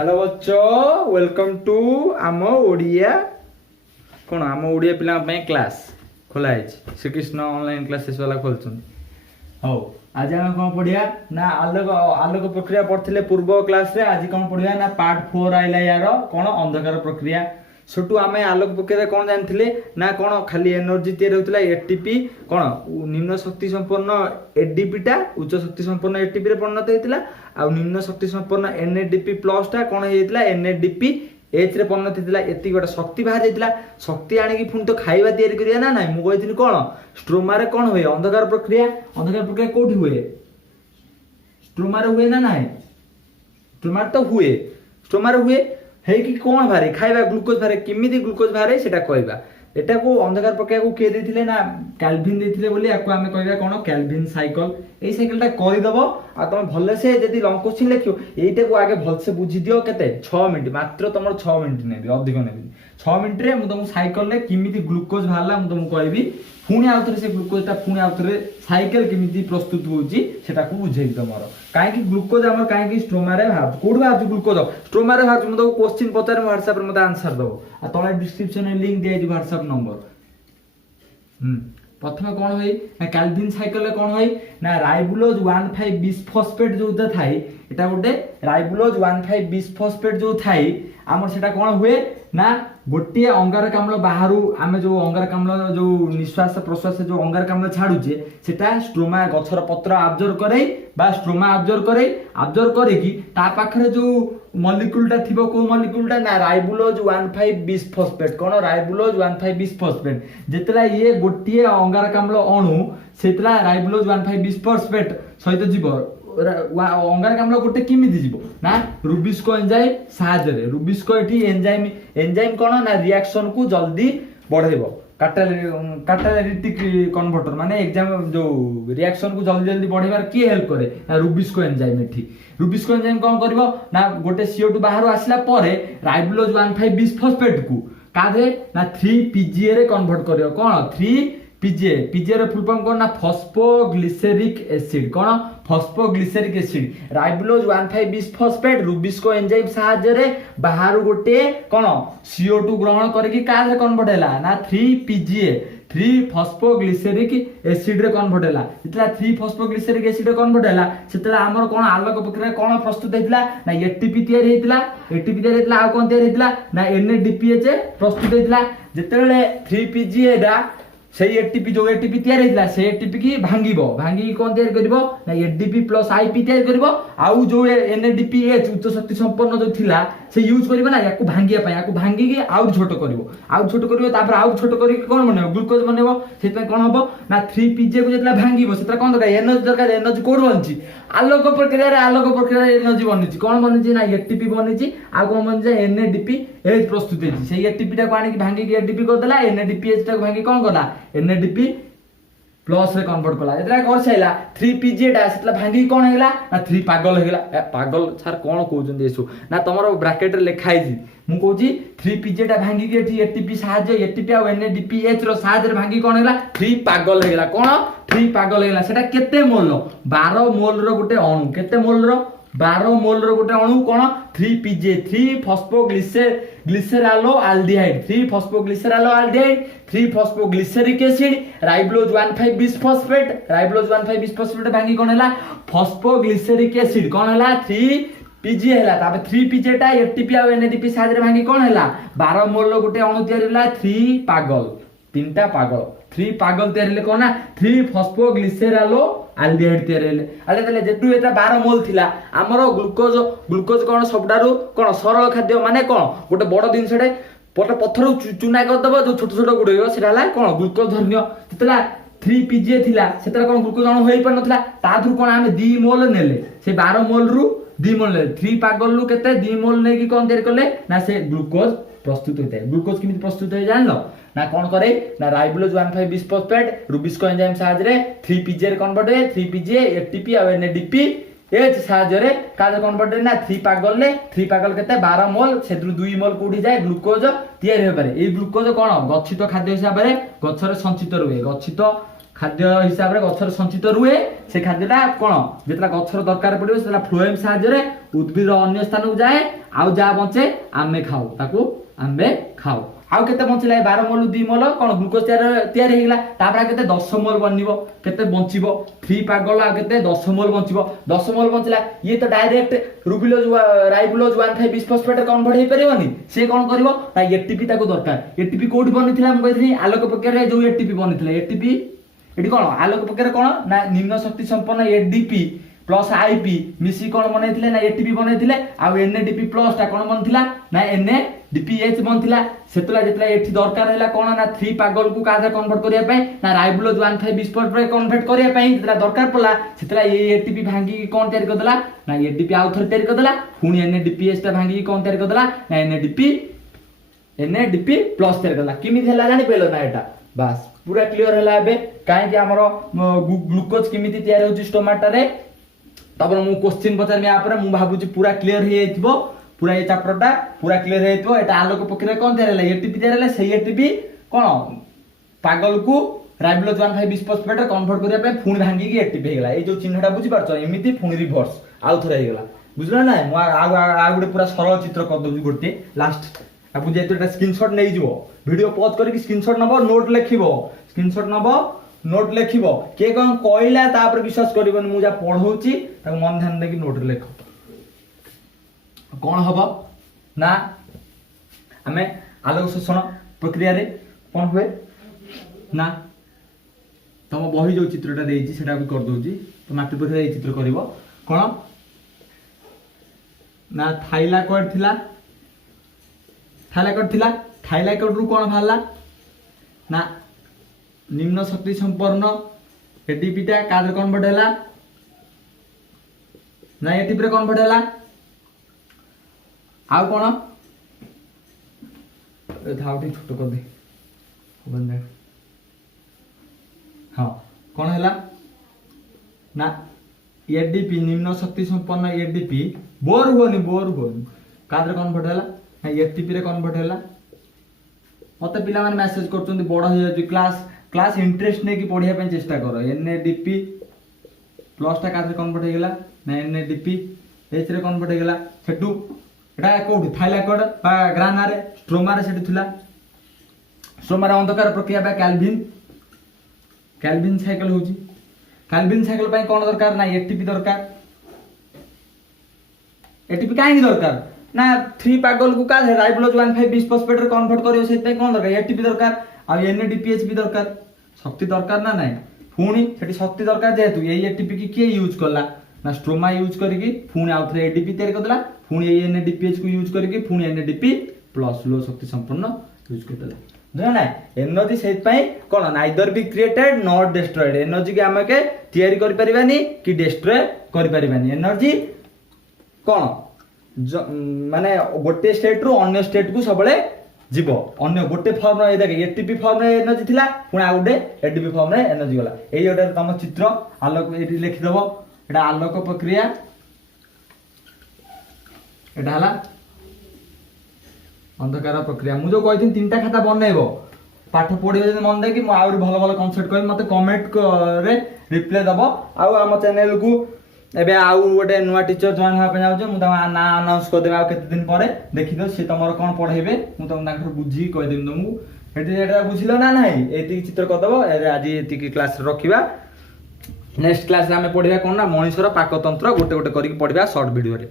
Hello बच्चों, welcome to आम ओडिया कौन आम ओडिया पिला क्लास खोलाई श्रीकृष्ण ऑनलाइन क्लासेस वाला खोलुन। हौ आज आम कौन पढ़िया ना आलोक आलोक प्रक्रिया पढ़ते पूर्व क्लास रे। आज कौन पढ़िया ना पार्ट 4 आइला यार कौन अंधकार प्रक्रिया। सेठू आम आलोक प्रक्रिया कौन जानते ना कौन खाली एनर्जी तैयारी होता एटीपी कौन निम्न शक्ति संपन्न एडीपीटा उच्च शक्ति संपन्न एटीपी परिणत होता आ निम्न शक्ति संपन्न एनएडीपी प्लसटा कौन होता एनएडीपी एच रे परिणत होता। एति गोटे शक्ति बाहर जाता शक्ति आनिकी पुणी तो खाଇବା तैयारी करिया ना ना मुझे कौन स्ट्रोमा कौन हुए अंधकार प्रक्रिया कौटी हुए स्ट्रोमा हुए ना ना स्ट्रोमा तो हुए स्ट्रोमा हुए है कि कौन बाहर खाଇବା ग्लूकोज बाहर किमी ग्लूकोज बाहर से कहवा एटा को अंधकार प्रक्रिया को किए देथिले ना कैल्विन देथिले बोली याको आमे कहबा कोन कैल्विन साइकिल एई साइकिलटा करि दबो आ तुम भले से जदी लॉन्ग क्वेश्चन लिखियो एइटा को आगे भल से बुझी दियो केते 6 मिनिट मात्र तमर 6 मिनिट नेबी अधिक नेबी 6 मिनिट रे मु तुम साइकिल रे किमिति ग्लूकोज बाहरला मु तुम कहबी पुणी आउथरे से ग्लूकोजटा पुणी आउथरे साइकिल किमिति प्रस्तुत होउची सेटा को बुझेई तमरो काहे कि ग्लूकोज हमर काहे कि स्ट्रोमा रे भाव कोड भाव ग्लूकोज स्ट्रोमा रे भाव मु तो क्वेश्चन पचार व्हाट्सएप रे मते आंसर दबो आ तळे डिस्क्रिप्शन रे लिंक दिया व्हाट्सएप नंबर। प्रथम कौन हुई ना कैल्विन साइकिल कौन हुई ना राइबुलोज 1,5 बिसफॉस्फेट जो थाए एटा गोटे राइबुलोज 1,5 बिसफॉस्फेट जो थाए आमर सेटा कौन हुए ना गोटे अंगारकाम्ल बाहर आम जो अंगारकाम्ल जो निश्वास प्रश्वास जो अंगारकाम्ल छाड़ुचे सेटा स्ट्रोमा गछर पत्र अब्जर्व करे बा स्ट्रोमा अब्जर्व करे कि ता पाखरे जो मॉलिक्यूलटा थिबो को मॉलिक्यूलटा ना राइबुलोज 1,5 बिसफॉस्फेट कौन राइबुलोज 1,5 बिसफॉस्फेट जेतला ये गोटे अंगारकाम्ल अणु सेतला राइबुलोज 1,5 बिसफॉस्फेट सहित जीव अंगारकाम्ल गोटे किमिति जीव ना रुबिस्को एंजाइम साहाय्य रे रुबिस्को एठी एंजाइम कौन ना रिएक्शन को जल्दी बढ़ेबो कैटालिटिक कन्वर्टर माने एग्जाम जो रिएक्शन को जल्दी जल्दी बढ़ेबार की हेल्प करे ना रुबिस्को एंजाइम एठी रुबिस्को एंजाइम कौन करबो ना गोटे CO2 बाहर आसिला परे राइबुलोज 1,5 बिसफॉस्फेट को कादे ना 3PGA रे कन्वर्ट करियो कौन 3PGA रे फुल फॉर्म कौन ना फॉस्फोग्लिसरिक एसिड कौन phosphoglyceric acid ribulose 1,5 bisphosphate Rubisco enzyme साहाय्य रे बाहर गोटे कौन CO2 ग्रहण करके कादे कन्वर्ट हैला ना 3PGA 3 फॉस्फोग्लिसरिक एसिड रे कन्वर्ट हैला इतला 3 फॉस्फोग्लिसरिक एसिड रे कन्वर्ट हैला सेतला हमर कोन आलोक प्रक्रिया कोन प्रस्तुत हेतिला ना एटीपी तयार हेतिला आ कोन तयार हेतिला ना NADPH प्रस्तुत हेतिला जेतेले 3PGA डा सेही एटीपी जो एटीपी तयार हेतिला से एटीपी की भांगी कोन तयार करबो ना एडीपी प्लस आईपी तयार करबो आउ जो NADPH उच्च शक्ति संपन्न जो थिला से यूज करबो ना याकू भांगिया पय याकू भांगी के आउ छोटो करबो तापर आउ छोटो करी कोन बनेबो ग्लूकोज बनेबो सेतै कोन हबो ना 3PGA को जेतला भांगिबो सेतला कोन दरकार एनर्जी कोड बनची आलोक प्रक्रिया एनर्जी बनिची कोन बनिची ना एटीपी बनिची आ कोन बनिची NADPH प्रस्तुत हेची से एटीपी टा को आनी भांगी के एडीपी कर देला NADPH टा को भांगी कोन करला NADP प्लस रे कन्वर्ट कला एतरा कर सैला 3PGA टा सेतला भांगी कोन हेला ना 3 पागल हेला पागल सर कोन कहउछन एसु ना तमरो ब्रैकेट रे लिखाई छी मु कहउची 3PGA टा भांगी के एठी एटीपी साहाय्य एटीपी आ NADPH रो साहाय्य रे भांगी कोन हेला 3 पागल हेला कोन 3 पागल हेला सेटा केते मोल 12 मोल रो गोटे अणु केते मोल रो 12 मोल रो गोटे अणु कोन 3PGA 3 फॉस्फोग्लिसरालोआल्डिहाइड 3 फॉस्फोग्लिसरालोआल्डिहाइड 3 phosphoglyceric acid ribulose 1,5 bisphosphate भांगी कोन हैला फॉस्फोग्लिसरिक एसिड कोन हैला 3PGA हैला ताबे 3PGA टा एटीपी आ NADP साथ रे भांगी कोन हैला 12 मोल रो गोटे अणु तयार हैला 3 पागल 3 पागल तयार हैले कोन ना 3 फॉस्फोग्लिसरालो आल्डिहाइड तयार हैले आले तले जेतु एटा 12 मोल थिला हमरो ग्लूकोज कोन सबडारू कोन सरल खाद्य माने कोन गोटे बड़ दिनसडे पत्थर चुना कर दबो जो छोट छोट गुडे सेटा हला कोन ग्लूकोज धरनियो तेतला 3PGA थिला सेतरा कोन ग्लूकोज अणु होई पर नथला तादरु कोन आमे 2 मोल नेले से 12 मोल रु 2 मोल ले 3 पागल रु केते 2 मोल नै की कोन तयार करले ना से ग्लूकोज प्रस्तुत होता है ग्लूकोज किमिति प्रस्तुत होय जानलो ना कोन करे ना राइबुलोज 1,5 बिसफॉस्फेट रुबिस्को एंजाइम साहाय्य रे 3PGA रे कन्वर्ट होय 3PGA एटीपी आ NADPH साहाय्य रे काज कन्वर्ट ना 3 पागल केते 12 मोल सेद्रु 2 मोल कोडी जाय ग्लूकोज तयार होय पारे ए ग्लूकोज कोन गच्छित खाद्य हिसाब रे गछरे संचित रुहे गच्छित खाद्य हिसाब रे गछर संचित रुहे से खाद्यटा कोन जेतला गछर दरकार पड़िबो सेला फ्लोएम साहाय्य रे उद्भिद अन्य स्थान को जाए आउ जा बचे आमे खाऊ ताकू आमे खाऊ आउ केते बंचिला 12 मोल 2 मोल कोन ग्लूकोज तयार हेगला तापर केते 10 मोल बनिबो केते बंचिबो 3 पागल आ केते 10 मोल बंचिबो 10 मोल बंचिला ये तो डायरेक्ट रुबिलोज राइबुलोज 1,5 बिस्फोस्फेट कन्वर्ट हे परिबोनी से कोन करबो ता एटीपी ताको दरकार एटीपी कोठी बनिथिला हम कहिथि आलोक प्रक्रिया जो एटीपी बनिथिला एटीपी एटी कोन आलोक प्रक्रिया कोन ना निम्न शक्ति संपन्न एडीपी प्लस आईपी मिसी कोन बनैथिले ना एटीपी बनैथिले आ एनएडीपी प्लस ता कोन बनथिला ना एनएडीपीएच बनथिला सेतला जेतला एठी दरकार हैला कोन ना 3 पागल को कादे कन्वर्ट करिया पई ना राइबुलोज 1,5 बिस्फोस्फेट कन्वर्ट करिया पई जेतला दरकार पला सेतला ए एटीपी भांगी की कोन तयार करदला ना एडीपी आउथर तयार करदला पुनी एनएडीपीएच ता भांगी की कोन तयार करदला ना एनएडीपी प्लस तयार करदला किमि हैला जानि पेलो ना एटा बस पूरा क्लियर हैला एबे काहे कि हमरो ग्लूकोज किमिति तयार होची स्टोमाटा रे तब मु क्वेश्चन पचार या पर मु भाबुची पूरा क्लियर हे जाइतबो पूरा ये चैप्टरटा पूरा क्लियर हे जाइतबो एटा आलोक प्रक्रिया कोन तयार हैला एटीपी तयार हैला सेही एटीपी कोन पागल को राइबुलोज 1,5 बिस्फोस्फेट कन्वर्ट करिया पे फुणी भांगी की एटीपी हेगला ए जो चिन्हटा बुझी परछ एमिति फुणी रिवर्स आउ थरे हेगला बुझला ना मु आ गुडे पूरा सरल चित्र कर दउची गोटे लास्ट आ बुझे तो एटा स्क्रीनशॉट नै जिवो वीडियो पॉज करके स्क्रीनशॉट नबो नोट लिखिबो स्क्रीनशॉट नबो नोट लिखिबो के कोन कहला तापर विश्वास करबन मु जा पढौची त मन ध्यान दे कि नोट लिख कोन हबो ना हमें आलोक शोषण प्रक्रिया रे कोन हुए ना तम बही जो चित्रटा देइची सेटा भी कर दोची तो माटी प्रक्रिया ए चित्र करबो कोन ना थाइलाकॉइड थिला थाइलाकॉइड रु कोन भाला ना निम्न शक्ति संपन्न एटीपीटा कादर कन्वर्ट हैला ना एटीपी रे कन्वर्ट हैला आ कोन ए धाउटी छोटो कर दे बंद हां कोन हैला ना एडीपी निम्न शक्ति संपन्न एडीपी बोर होनी कादर कन्वर्ट हैला ना एटीपी रे कन्वर्ट हैला मते पिला माने मेसेज करचोंदी बड़ हो जाय क्लास इंटरेस्ट ने की पढ़िया पे चेष्टा करो एनएडीपी प्लस टा कादर कन्वर्ट हे गेला ना एनएडीपी एच रे कन्वर्ट हे गेला सेटू एटा कोठी थाइलाकॉइड बा ग्राना रे स्ट्रोमा रे सेटू थिला स्ट्रोमा रे अंधकार प्रक्रिया बा कैल्विन साइकिल होची कैल्विन साइकिल पय कोन दरकार ना एटीपी दरकार एटीपी काहे दरकार ना 3 पागल को का राइबुलोज 1,5 बिस्फोस्फेट रे कन्वर्ट करियो सेते कोन दरकार एटीपी दरकार आ एनएडीपीएच भी दरकार शक्ति दरकार ना नहीं पुणी सेठी शक्ति दरकार जेहेतु ए एटीपी की के यूज करला ना स्ट्रोमा यूज करके पुणी आउ थरे एडीपी तयार करदला पुणी एनएडीपीएच को यूज करके पुणी एनएडीपी प्लस लो शक्ति संपन्न यूज करदला बुझला ना एनर्जी सेत पई can neither be created not destroyed energy के हम के तयारी करि परिबानी कि डिस्ट्रॉय करि परिबानी एनर्जी कोन माने गोटे स्टेट रो अन्य स्टेट को सबले जीव अन्य गोटे फॉर्म रे देख एटीपी फॉर्म रे एनर्जी थिला पुणी आ गोटे एडीपी फॉर्म रे एनर्जी गला एई ओटा तम चित्र आलोक एठी लिखि दबो एटा आलोक प्रक्रिया एटा हला अंधकार प्रक्रिया मु जो कहिथिन तीनटा खाता बनैबो पाठ पढिबे जे मन दे कि मु आउर भलो भलो कांसेप्ट कहि मते कमेंट रे रिप्लाई दबो आ हम चैनल को एबे आउ गोटे नुआ टीचर जॉइन होआ पे जाउछ मु तमा ना अनाउंस कर देबा केते दिन परे देखि दो से तमरो कोन पढाइबे मु तम ताकर बुझी कहि देम तुमु एटी एटा बुझिलो ना नाही एति चित्र कर दबो आज एति की क्लास रखिबा नेक्स्ट क्लास रे हमें पढिबा कोन ना मनुष्यर पाक तंत्र गोटे गोटे करी पढिबा शॉर्ट वीडियो रे।